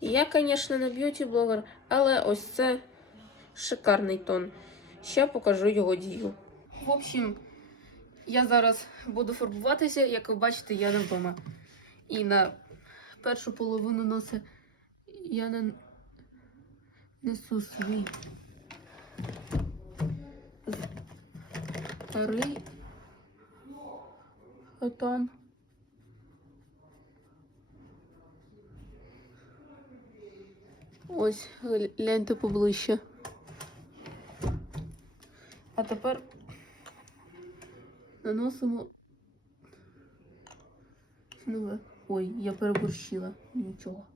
Я, звісно, не б'юті-блогер, але ось це шикарний тон. Ще покажу його дію. В общем, я зараз буду фарбуватися, як ви бачите, я не вдома. І на першу половину носа я не несу свій старий тон. Ось, гляньте поближче. А тепер наносимо нове. Ой, я переборщила. Нічого.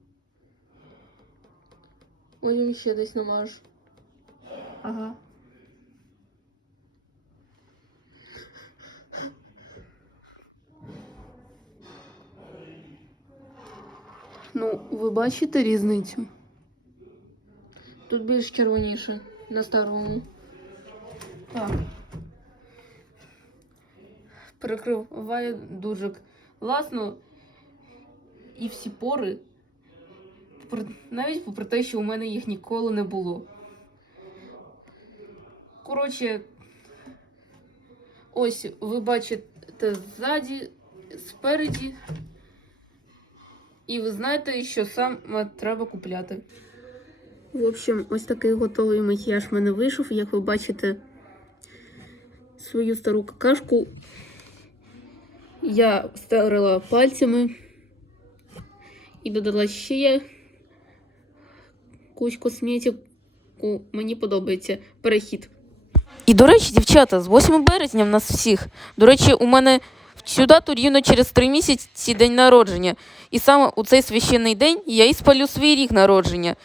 Потім ще десь намажу. Ага. Ну, ви бачите різницю? Тут більш червоніше на старому. Так. Прикриває дуже класно. І всі пори. Навіть попри те, що у мене їх ніколи не було. Коротше, ось ви бачите ззаді, спереді. І ви знаєте, що саме треба купляти. В общем, ось такий готовий макіяж в мене вийшов. Як ви бачите, свою стару какашку я старила пальцями і додала ще якусь косметику. Мені подобається перехід. І до речі, дівчата, з 8 березня в нас всіх. До речі, у мене цю дату рівно через 3 місяці день народження. І саме у цей священний день я і спалю свій рік народження.